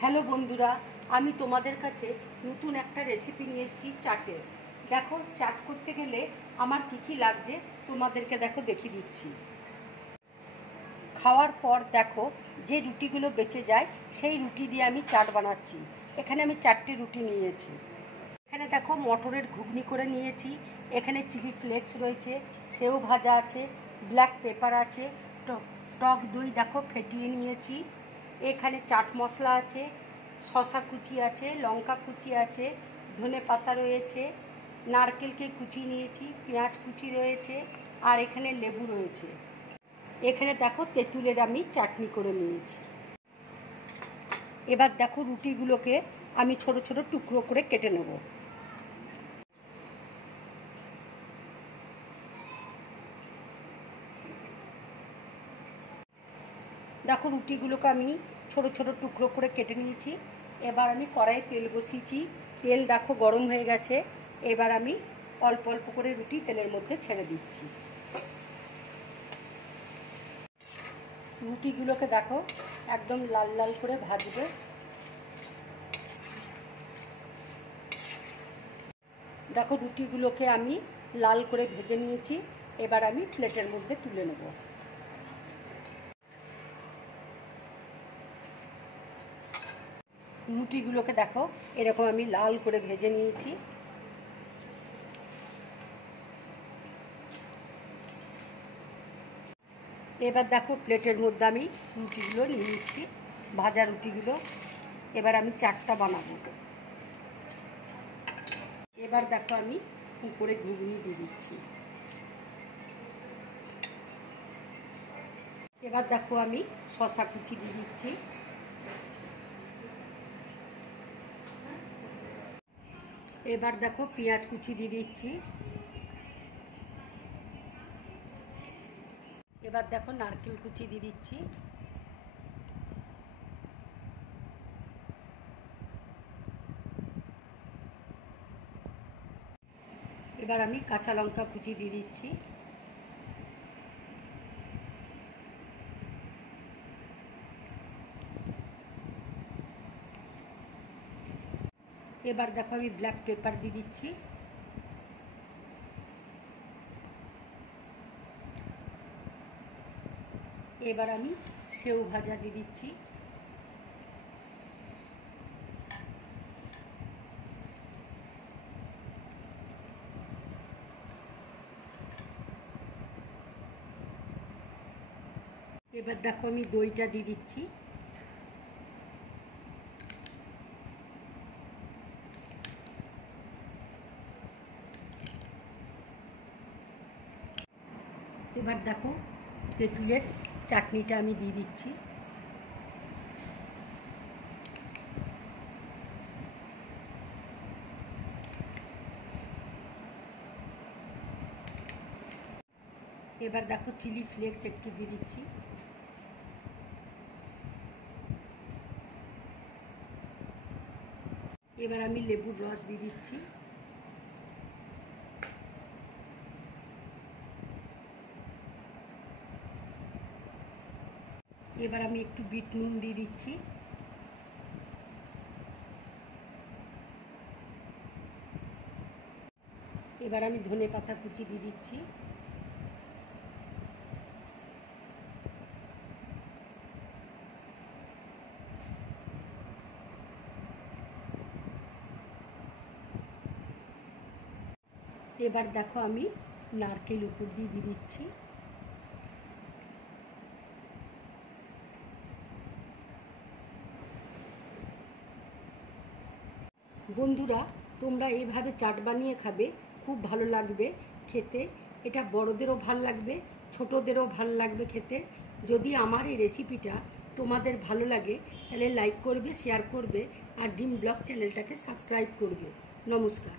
Hello বন্ধুরা, আমি তোমাদের কাছে নতুন একটা রেসিপি নিয়ে এসেছি চাটের। দেখো, চাট করতে গেলে আমার কি লাগছে তোমাদেরকে দেখিয়ে দিচ্ছি। খাওয়ার পর দেখো, যে রুটিগুলো বেঁচে যায় সেই রুটি দিয়ে আমি চাট বানাচ্ছি। এখানে আমি 4টে রুটি নিয়েছি। এখানে দেখো মটরের ঘুগনি করে নিয়েছি। এখানে চিলি ফ্লেক্স রয়েছে, সেও ভাজা আছে, ব্ল্যাক পেপার আছে, টক দই দেখো ফেটিয়ে নিয়েছি। এখানে চাট মশলা আছে, শসা কুচি আছে, লঙ্কা কুচি আছে, ধনে পাতা রয়েছে, নারকেলকে কুচিয়ে নিয়েছি, পেঁয়াজ কুচি রয়েছে, আর এখানে লেবু রয়েছে। এখানে দেখো তেঁতুলের আমি চাটনি করে নিয়েছি। এবার দেখো রুটিগুলোকে আমি ছোট ছোট টুকরো করে কেটে নেব। দেখো রুটিগুলোকে আমি ছোট ছোট টুকরো করে কেটে নিয়েছি। এবার আমি কড়াইয়ে তেল বসিয়েছি। তেল দেখো গরম হয়ে গেছে। এবার আমি অল্প অল্প করে রুটি তেলের মধ্যে ছেড়ে দিচ্ছি। রুটিগুলোকে দেখো একদম লাল লাল করে ভাজবে। দেখো রুটিগুলোকে আমি লাল করে ভেজে নিয়েছি। এবার আমি প্লেটের মধ্যে তুলে নেব। রুটিগুলোকে দেখো এরকম আমি লাল করে ভেজে নিয়েছি। এবার দেখো প্লেটের মধ্যে আমি রুটিগুলো নিয়ে নিচ্ছি, ভাজা রুটিগুলো। এবার আমি চাটটা বানাবো। এবার দেখো আমি উপরে ঘুগনি দিয়ে দিচ্ছি। এবার দেখো আমি শসা কুচি দিয়ে দিচ্ছি। এবার দেখো পেঁয়াজ কুচি দিয়ে দিচ্ছি। এবার দেখো নারকেল কুচি দিয়ে দিচ্ছি। এবার আমি কাঁচা লঙ্কা কুচি দিয়ে দিচ্ছি। এবার দেখো আমি ব্ল্যাক পেপার দিয়ে দিচ্ছি। এবার আমি সেও ভাজা দিয়ে দিচ্ছি। এবার দেখো আমি দইটা দিয়ে দিচ্ছি। এবার দেখো তেঁতুলের চাটনিটা আমি দিয়ে দিচ্ছি। এবার দেখো চিলি ফ্লেক্স একটু দিয়ে দিচ্ছি। এবার আমি লেবুর রস দিয়ে দিচ্ছি। এবার আমি একটু বিট নুন দিয়ে দিচ্ছি। এবার আমি ধনে পাতা কুচি দিয়ে দিচ্ছি। এবার দেখো আমি নারকেল উপর দিয়ে দিচ্ছি। বন্ধুরা, তোমরা এইভাবে চাট বানিয়ে খাবে, খুব ভালো লাগবে খেতে। এটা বড়দেরও ভাল লাগবে, ছোটদেরও ভাল লাগবে খেতে। যদি আমার এই রেসিপিটা তোমাদের ভালো লাগে তাহলে লাইক করবে, শেয়ার করবে, আর ড্রিম ব্লগ চ্যানেলটাকে সাবস্ক্রাইব করবে। নমস্কার।